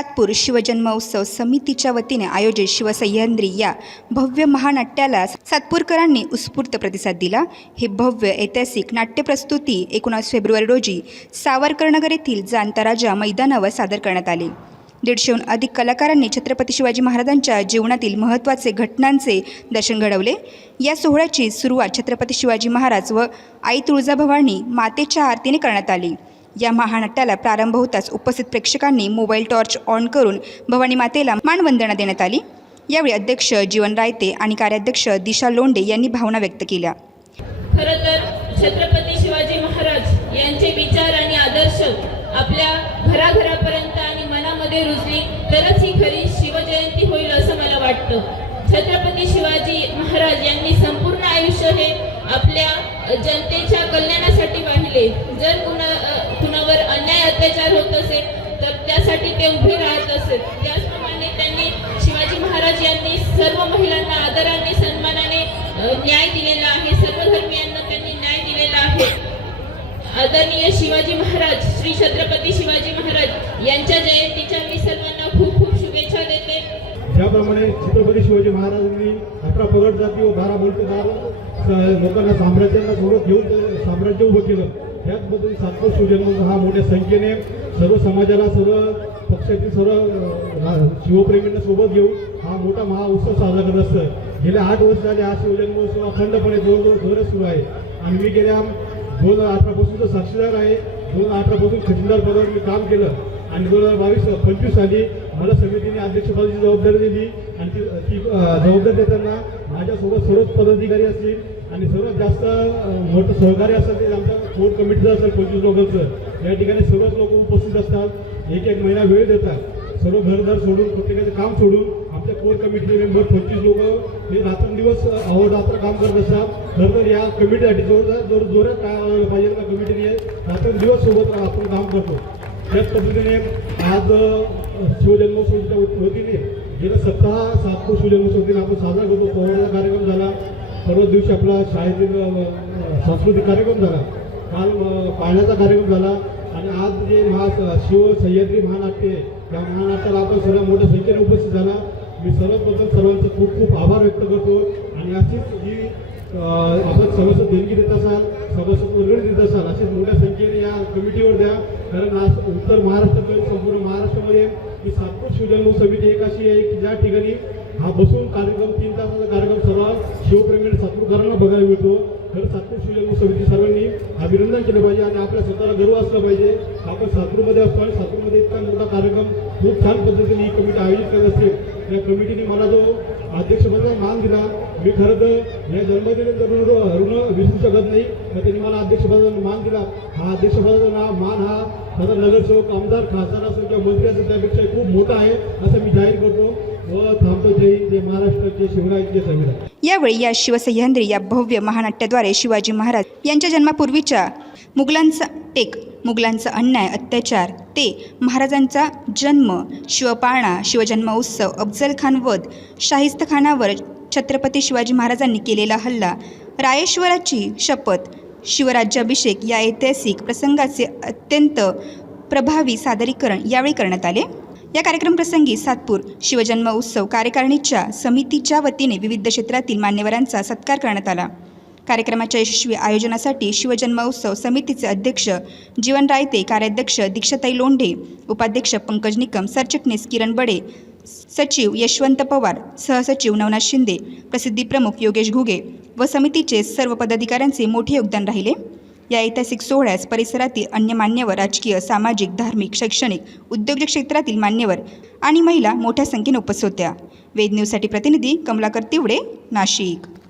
सातपूर शिवजन्मोत्सव समितीच्या वतीने आयोजित शिवसह्याद्री या भव्य महानाट्याला सातपूरकरांनी उत्स्फूर्त प्रतिसाद दिला. हे भव्य ऐतिहासिक नाट्यप्रस्तुती एकोणास फेब्रुवारी रोजी सावरकरनगर येथील जाणता राजा मैदानावर सादर करण्यात आले. दीडशेहून अधिक कलाकारांनी छत्रपती शिवाजी महाराजांच्या जीवनातील महत्त्वाचे घटनांचे दर्शन घडवले. या सोहळ्याची सुरुवात छत्रपती शिवाजी महाराज व आई तुळजाभवानी मातेच्या आरतीने करण्यात आली. या महानाट्याला प्रारंभ होताच उपस्थित प्रेक्षकांनी मोबाईल टॉर्च ऑन करून भवानी मातेला मानवंदना देण्यात आली. यावेळी अध्यक्ष जीवन रायते आणि कार्याध्यक्ष दिशा लोंडे यांनी भावना व्यक्त केल्या. खरं तर छत्रपती शिवाजी महाराज यांचे विचार आणि आदर्श आपल्या घराघरापर्यंत आणि मनामध्ये रुजली तरच ही खरी शिवजयंती होईल असं मला वाटतं. छत्रपती शिवाजी महाराज यांनी संपूर्ण आयुष्य हे आपल्या जनतेच्या कल्याणासाठी वाहिले जर कुणा अन्याय अत्याचार होत असेल तर त्यासाठी ते उभे राहत असेल. त्याचप्रमाणे त्यांनी शिवाजी महाराज यांनी सर्व महिलांना आदराने सन्मानाने न्याय दिलेला आहे. सर्व धर्मियांना त्यांनी न्याय दिलेला आहे. आदरणीय शिवाजी महाराज श्री छत्रपती शिवाजी महाराज यांच्या जयंतीच्या मी सर्वांना खूप खूप शुभेच्छा देते. ज्याप्रमाणे छत्रपती शिवाजी महाराजांनी अठरा पगड जाती व बारा मुलकदार लोकांना साम्राज्यांना सोडत घेऊन साम्राज्य उभं केलं. त्याच पद्धतीने सातपूर शिवजन्म हा मोठ्या संख्येने सर्व समाजाला सर्व पक्षातील सर्व शिवप्रेमींना सोबत घेऊन हा मोठा महाउत्सव साजरा करत असतं गेल्या आठ वर्ष झाले हा शिवजन्मोत्सव अखंडपणे दोन दोन जोरच सुरू आहे. आणि मी गेल्या दोन हजार अठरापासून साक्षीदार आहे. दोन हजार अठरापासून खजिनदार पदावर मी काम केलं. आणि दोन हजार बावीस पंचवीस साली मला समितीने अध्यक्षपदाची जबाबदारी दिली. आणि ती ती जबाबदारी देताना माझ्यासोबत सर्वच पदाधिकारी असतील आणि सर्वात जास्त मोठं सहकार्य असेल ते आमच्या कोर कमिटीचं असेल पंचवीस लोकांचं. या ठिकाणी सर्वच लोक उपस्थित असतात. एक एक महिना वेळ देतात. सर्व घरदार सोडून प्रत्येकाचं काम सोडून आमच्या कोर कमिटी मेंबर पंचवीस लोक हे रात्रंदिवस अहोरात्र काम करत असतात. खरं तर या कमिटीसाठी जोरदार जोर जोरात काय पाहिजे का कमिटीने रात्रंदिवस सोबत आपण काम करतो. त्याच पद्धतीने आज शिवजन्मोत्सवच्या वतीने गेल्या सप्ताह सातपूर शिवजन्मोत्सव आपण साजरा करतो. पोहण्याचा कार्यक्रम झाला. परवा दिवशी आपला शाळेतील सांस्कृतिक कार्यक्रम झाला. काल पाहण्याचा पाळण्याचा कार्यक्रम झाला. आणि आज जे महा शिव सह्याद्री महानाट्य आहे, या महानाट्याला आपण सर्व मोठ्या संख्येने उपस्थित झाला. मी सर्वप्रथम सर्वांचं खूप खूप आभार व्यक्त करतो. आणि अशीच जी आपण सभासद देणगी देत असाल सभासद वर्गणी देत असाल अशीच मोठ्या संख्येने या कमिटीवर द्या. कारण आज उत्तर महाराष्ट्रातील संपूर्ण महाराष्ट्रामध्ये ही सातपूर शिवजन्म समिती एक अशी आहे की ज्या ठिकाणी हा बसून कार्यक्रम तीन तासाचा कार्यक्रम सर्व शिवप्रेमी बघायला मिळतो. खरं सातपूर शिवजन्म समिती सर्वांनी अभिनंदन केलं पाहिजे आणि आपल्या स्वतःला गर्व असला पाहिजे. आपण सातपूरमध्ये असतो आणि सातपूरमध्ये इतका मोठा कार्यक्रम खूप छान पद्धतीने ही कमिटी आयोजित करत असते. या कमिटीने मला जो अध्यक्षपदाचा मान दिला मी खरं तर या जन्मदिन ऋण विसरू शकत नाही तर त्यांनी मला अध्यक्षपदाचा मान दिला. हा अध्यक्षपदाचा नाव मान हा खरं नगरसेवक आमदार खासदार असेल किंवा मंत्री असेल त्यापेक्षा खूप मोठा आहे असं मी जाहीर करतो. यावेळी या शिवसह्याद्री या भव्य महानाट्याद्वारे शिवाजी महाराज यांच्या जन्मापूर्वीच्या मुघलांचा टेक मुघलांचा अन्याय अत्याचार ते महाराजांचा जन्म शिवपाळणा शिवजन्मोत्सव अफजल खान वध शाहिस्त खानावर छत्रपती शिवाजी महाराजांनी केलेला हल्ला रायेश्वराची शपथ शिवराज्याभिषेक या ऐतिहासिक प्रसंगाचे अत्यंत प्रभावी सादरीकरण यावेळी करण्यात आले. या कार्यक्रमप्रसंगी सातपूर शिवजन्म उत्सव कार्यकारिणीच्या समितीच्या वतीने विविध क्षेत्रातील मान्यवरांचा सत्कार करण्यात आला. कार्यक्रमाच्या यशस्वी आयोजनासाठी शिवजन्म उत्सव समितीचे अध्यक्ष जीवन रायते कार्याध्यक्ष दीक्षाताई लोंढे उपाध्यक्ष पंकज निकम सरचिटणीस किरण बडे सचिव यशवंत पवार सहसचिव नवनाथ शिंदे प्रसिद्धी प्रमुख योगेश घुगे व समितीचे सर्व पदाधिकाऱ्यांचे मोठे योगदान राहिले. या ऐतिहासिक सोहळ्यास परिसरातील अन्य मान्यवर राजकीय सामाजिक धार्मिक शैक्षणिक उद्योजक क्षेत्रातील मान्यवर आणि महिला मोठ्या संख्येने उपस्थित होत्या. वेद न्यूजसाठी प्रतिनिधी कमलाकर तिवडे नाशिक.